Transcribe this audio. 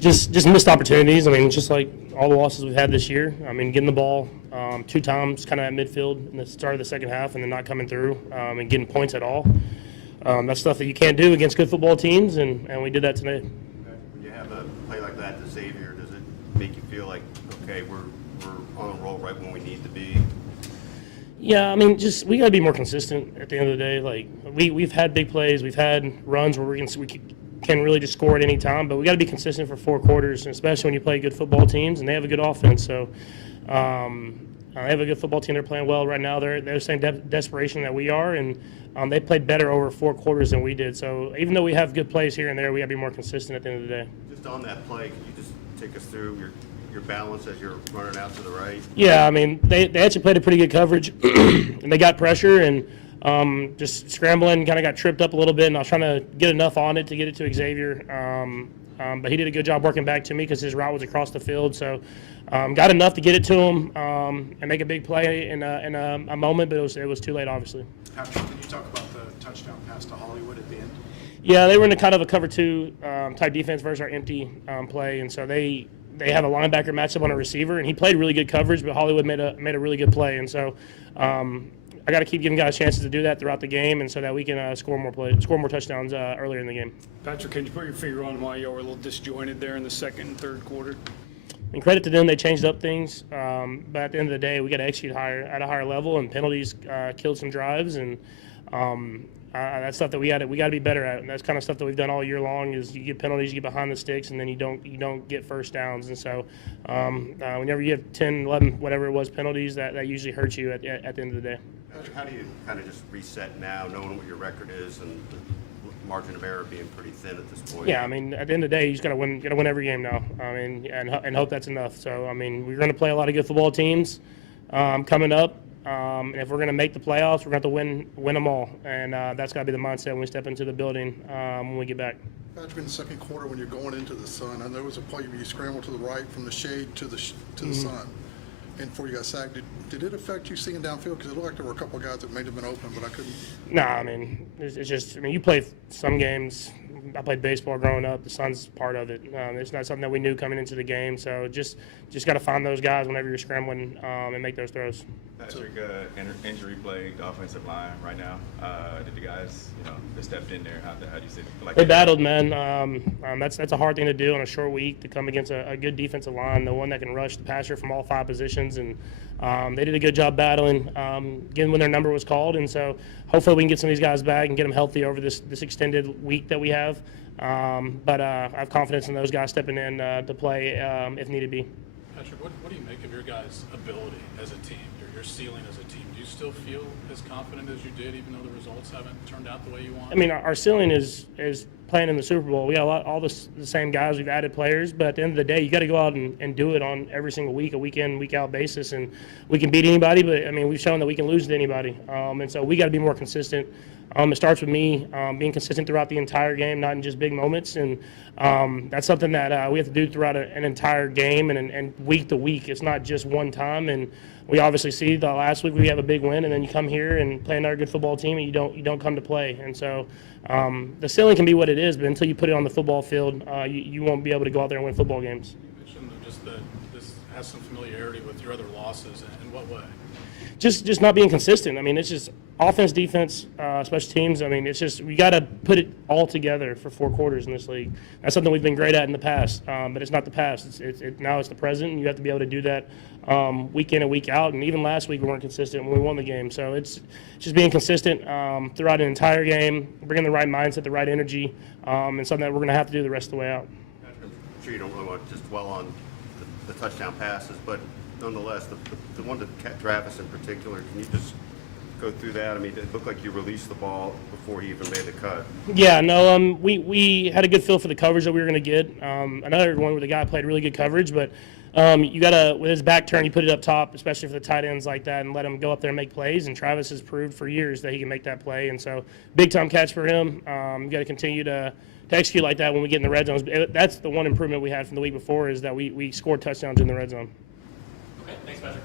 Just missed opportunities. I mean, just like all the losses we've had this year. I mean, getting the ball 2 times kind of at midfield in the start of the second half and then not coming through and getting points at all. That's stuff that you can't do against good football teams, and we did that today. When you have a play like that to Xavier, does it make you feel like, okay, we're on a roll right when we need to be? Yeah, I mean, we got to be more consistent at the end of the day. Like we've had big plays, we've had runs where we can really just score at any time, but we got to be consistent for 4 quarters, especially when you play good football teams and they have a good offense. So they have a good football team. They're playing well right now. They're the same desperation that we are, and they played better over 4 quarters than we did. So even though we have good plays here and there, we got to be more consistent at the end of the day. Just on that play, can you just take us through your balance as you're running out to the right? Yeah, I mean, they actually played a pretty good coverage, and they got pressure and just scrambling, kind of got tripped up a little bit, and I was trying to get enough on it to get it to Xavier. But he did a good job working back to me because his route was across the field. So got enough to get it to him and make a big play in a moment, but it was too late, obviously. Patrick, can you talk about the touchdown pass to Hollywood at the end? Yeah, they were in a kind of a cover 2 type defense versus our empty play, and so they have a linebacker matchup on a receiver, and he played really good coverage, but Hollywood made a really good play, and so I got to keep giving guys chances to do that throughout the game, and so that we can score more touchdowns earlier in the game. Patrick, can you put your finger on why you were a little disjointed there in the second and third quarter? And credit to them, they changed up things, but at the end of the day, we got to execute at a higher level, and penalties killed some drives, and that's stuff that we got to be better at, and that's kind of stuff that we've done all year long. Is you get penalties, you get behind the sticks, and then you don't get first downs. And so whenever you have 10, 11, whatever it was, penalties, that usually hurts you at the end of the day. How do you kind of just reset now, knowing what your record is and the margin of error being pretty thin at this point? Yeah, I mean, at the end of the day, you just got to win every game now. I mean, and hope that's enough. So I mean, we're going to play a lot of good football teams coming up. And if we're going to make the playoffs, we're going to have to win them all, and that's got to be the mindset when we step into the building when we get back. Patrick, in the second quarter, when you're going into the sun, I know there was a play where you scrambled to the right from the shade to the sun, and before you got sacked. Did it affect you seeing downfield? Because it looked like there were a couple of guys that may have been open, but I couldn't. No, I mean, it's just, I mean, you play some games. I played baseball growing up. The sun's part of it. It's not something that we knew coming into the game. So just got to find those guys whenever you're scrambling and make those throws. Patrick, injury plagued offensive line right now. Did the guys, that stepped in there, how do you say? Like they battled, man. That's a hard thing to do on a short week, to come against a good defensive line, the one that can rush the passer from all 5 positions, and they did a good job battling, again, when their number was called. And so hopefully we can get some of these guys back and get them healthy over this extended week that we have. But I have confidence in those guys stepping in to play if needed be. Patrick, what do you make of your guys' ability as a team, your ceiling as a team? Do you still feel as confident as you did, even though the results haven't turned out the way you want? I mean, our ceiling is playing in the Super Bowl. We got all the same guys. We've added players, but at the end of the day, you got to go out and do it on every single week, a week in, week out basis. And we can beat anybody, but I mean, we've shown that we can lose to anybody. And so we got to be more consistent. It starts with me being consistent throughout the entire game, not in just big moments. And that's something that we have to do throughout an entire game and week to week. It's not just one time. And we obviously see the last week we have a big win, and then you come here and play another good football team, and you don't come to play. And so the ceiling can be what it is, but until you put it on the football field, you won't be able to go out there and win football games. You mentioned just that this has some familiarity with your other losses. In what way? Just not being consistent. I mean, it's just offense, defense, special teams. I mean, it's just we got to put it all together for 4 quarters in this league. That's something we've been great at in the past, but it's not the past. Now it's the present, and you have to be able to do that week in and week out. And even last week we weren't consistent when we won the game. So it's just being consistent throughout an entire game, bringing the right mindset, the right energy, and something that we're going to have to do the rest of the way out. I'm sure you don't really want to just dwell on the touchdown passes, but nonetheless, the one to Travis in particular, can you just go through that? I mean, it looked like you released the ball before he even made the cut. Yeah, no, we had a good feel for the coverage that we were going to get. Another one where the guy played really good coverage, but you got to, with his back turn, you put it up top, especially for the tight ends like that, and let him go up there and make plays. And Travis has proved for years that he can make that play. And so, big-time catch for him. You got to continue to execute like that when we get in the red zone. That's the one improvement we had from the week before, is that we scored touchdowns in the red zone. Okay, thanks, Patrick.